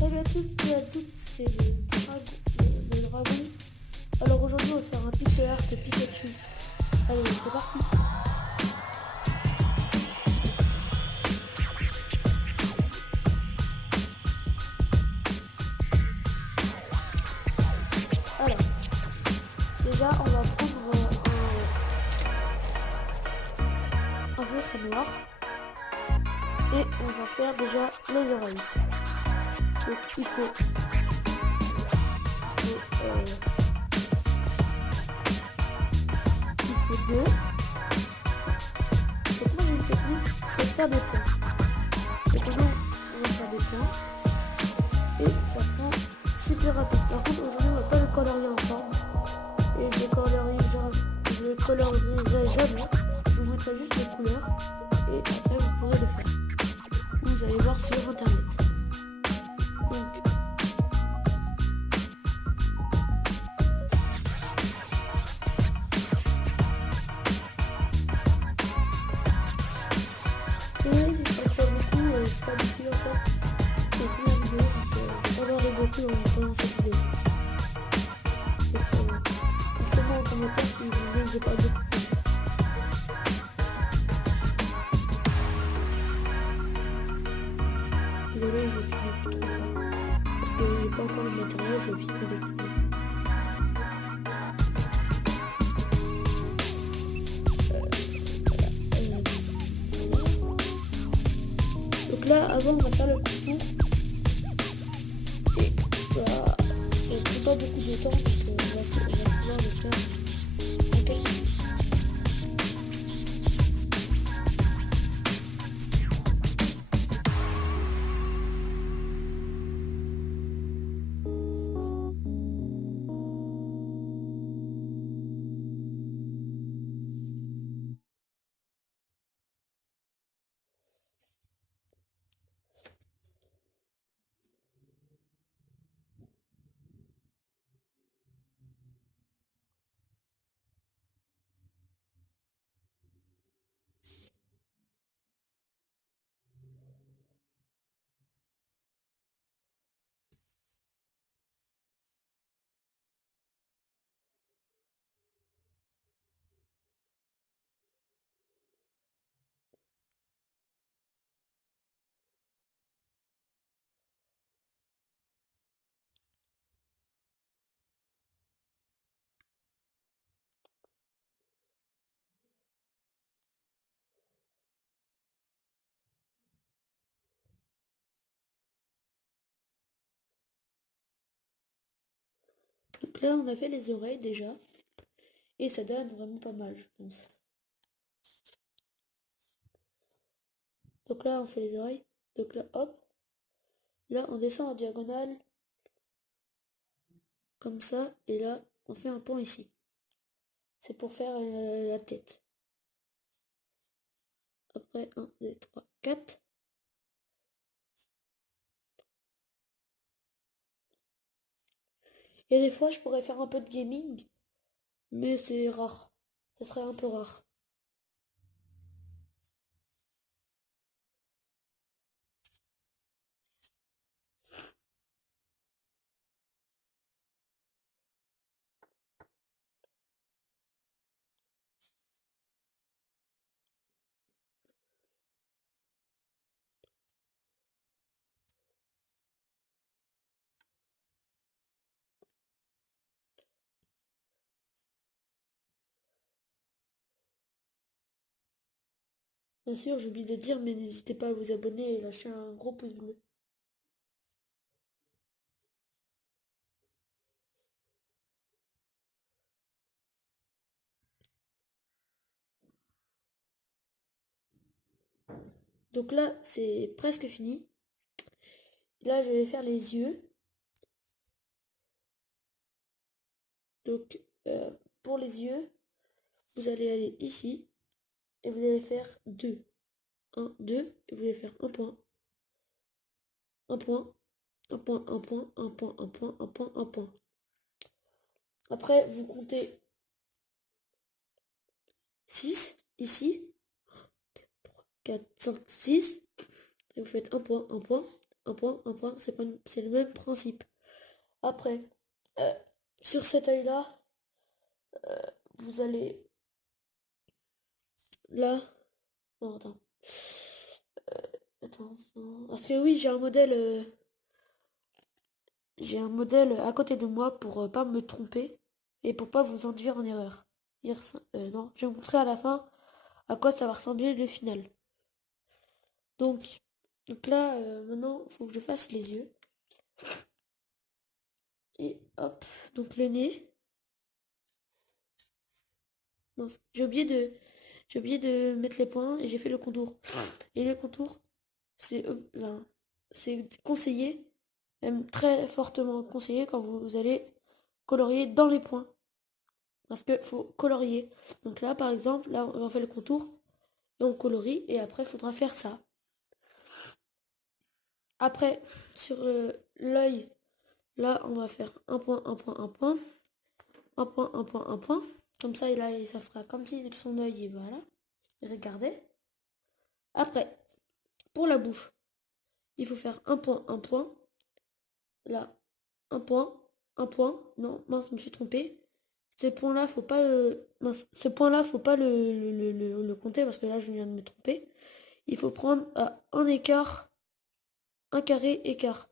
Salut à tous et à toutes, c'est le dragon. Alors aujourd'hui on va faire un pixel art Pikachu. Allez, c'est parti. Alors, déjà on va prendre un feutre noir et on va faire déjà les oreilles. Donc il faut deux. Donc moi j'ai une technique, c'est de faire des points. Donc maintenant on va faire des points et ça prend super rapide. Par contre aujourd'hui on va pas le colorier ensemble et je le colorierai jamais. Je vous mettrai juste les couleurs et après vous pourrez le faire. Vous allez voir sur internet. Donc oui, si ça pas beaucoup, pas beaucoup encore. C'est plus la vidéo, donc je vais pas parler beaucoup pendant cette vidéo. Donc dites-moi en commentaire si vous voulez que je parle beaucoup. Désolé, je filme plus trop tôt. Parce que j'ai pas encore le matériel, je filme avec lui. Donc là, avant, on va faire le contour. Et ça prend pas beaucoup de temps, donc on va pouvoir le faire en quelques minutes. Donc là, on a fait les oreilles déjà. Et ça donne vraiment pas mal, je pense. Donc là, on fait les oreilles. Donc là, hop. Là, on descend en diagonale. Comme ça. Et là, on fait un point ici. C'est pour faire la tête. Après, 1, 2, 3, 4. Et des fois, je pourrais faire un peu de gaming. Mais c'est rare. Ça serait un peu rare. Bien sûr, j'ai oublié de dire, mais n'hésitez pas à vous abonner et lâcher un gros pouce bleu. Donc là, c'est presque fini. Là, je vais faire les yeux. Donc, pour les yeux, vous allez aller ici et vous allez faire 2. 1, 2, et vous allez faire un point, un point, un point, un point, un point, un point, un point, un point. Après, vous comptez 6 ici, 4, 5, 6, et vous faites un point, un point, un point, c'est le même principe. Après, euh, sur cet œil-là, vous allez là. Non, attends. Attends, non. Parce que oui, j'ai un modèle à côté de moi pour pas me tromper et pour pas vous induire en erreur. Non, je vais vous montrer à la fin à quoi ça va ressembler le final. Donc, donc là, maintenant, il faut que je fasse les yeux. Et hop, donc le nez. Non, j'ai oublié de mettre les points et j'ai fait le contour. Et le contour, ben, c'est conseillé, même très fortement conseillé quand vous allez colorier dans les points. Parce qu'il faut colorier. Donc là, par exemple, là, on fait le contour et on colorie et après, il faudra faire ça. Après, sur l'œil, là, on va faire un point, un point, un point, un point, un point, un point. Comme ça, là, ça fera comme si son œil, et voilà. Regardez. Après, pour la bouche, il faut faire un point, un point. Là, un point, un point. Non, mince, je me suis trompée. Ce point-là, faut pas le... mince, ce point-là, faut pas le compter parce que là, je viens de me tromper. Il faut prendre un écart, un carré écart.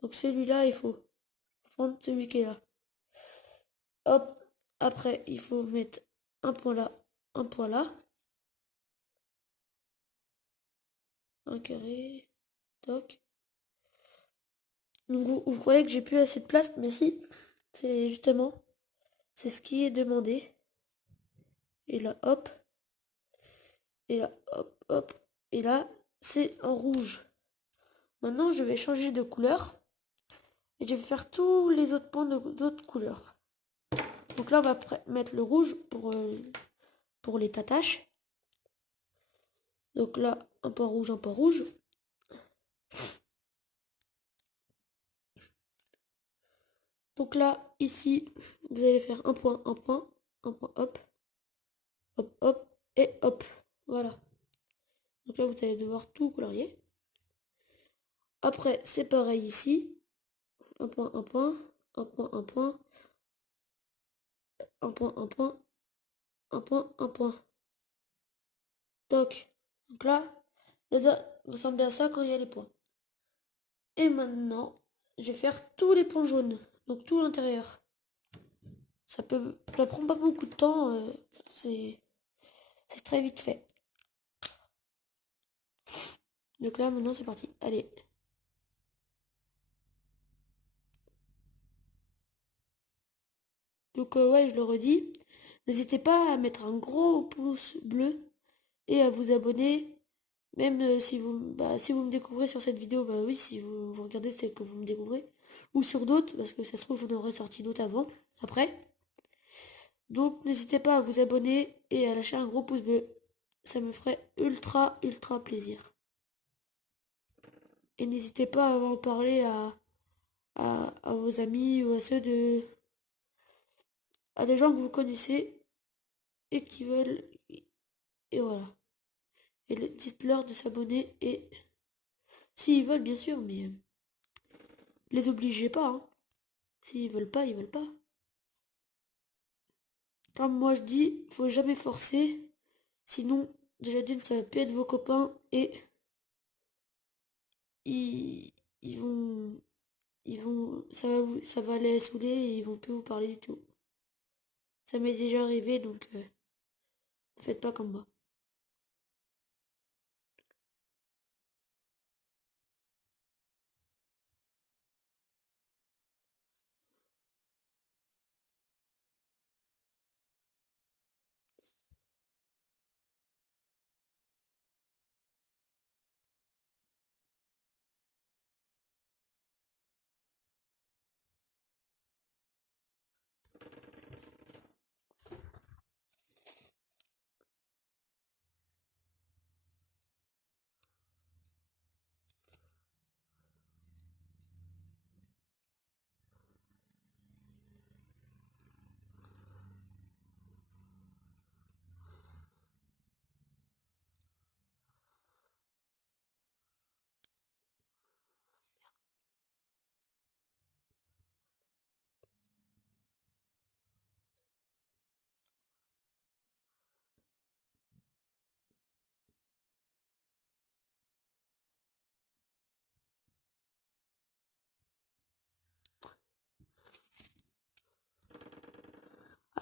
Donc celui-là, il faut prendre celui qui est là. Hop, après, il faut mettre un point là, un point là. Un carré, toc. Donc vous croyez que j'ai plus assez de place, mais si, c'est justement, c'est ce qui est demandé. Et là, hop, et là, hop, hop, et là, c'est en rouge. Maintenant, je vais changer de couleur et je vais faire tous les autres points d'autres couleurs. Donc là, on va mettre le rouge pour les tataches. Donc là, un point rouge, un point rouge. Donc là, ici, vous allez faire un point, hop, hop, hop, et hop. Voilà. Donc là, vous allez devoir tout colorier. Après, c'est pareil ici. Un point, un point, un point, un point, un point, un point, un point, un point. Toc. Donc là, ça doit ressembler à ça quand il y a les points. Et maintenant, je vais faire tous les points jaunes. Donc tout l'intérieur. Ça prend pas beaucoup de temps. C'est très vite fait. Donc là, maintenant, c'est parti. Allez. Donc ouais, je le redis. N'hésitez pas à mettre un gros pouce bleu et à vous abonner. Même si vous me découvrez sur cette vidéo, bah oui, si vous regardez, c'est que vous me découvrez. Ou sur d'autres, parce que ça se trouve, j'en aurais sorti d'autres avant, après. Donc n'hésitez pas à vous abonner et à lâcher un gros pouce bleu. Ça me ferait ultra, ultra plaisir. Et n'hésitez pas à en parler à vos amis ou à des gens que vous connaissez et qui veulent. Et voilà. Et dites-leur de s'abonner et s'ils veulent, bien sûr, mais les obligez pas, hein. S'ils veulent pas, ils veulent pas. Comme moi je dis, faut jamais forcer. Sinon, déjà d'une, ça va plus être vos copains et ils, ils vont, ça va les saouler et ils vont plus vous parler du tout. Ça m'est déjà arrivé, donc ne faites pas comme moi.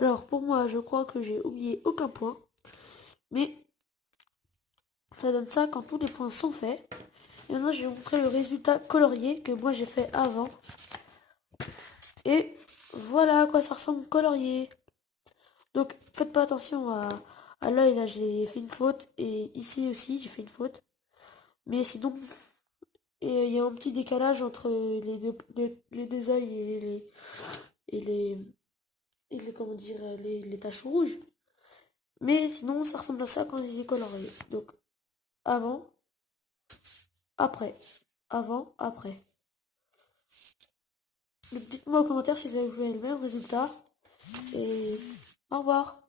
Alors pour moi, je crois que j'ai oublié aucun point. Mais ça donne ça quand tous les points sont faits. Et maintenant, je vais vous montrer le résultat colorié que moi j'ai fait avant. Et voilà à quoi ça ressemble colorié. Donc faites pas attention à l'œil, là j'ai fait une faute. Et ici aussi j'ai fait une faute. Mais sinon, il y a un petit décalage entre les deux yeux et les, comment dire, les taches rouges. Mais sinon, ça ressemble à ça quand ils est colorié. Donc, avant, après, avant, après. Dites-moi en commentaire si vous avez vu le même résultat. Et au revoir.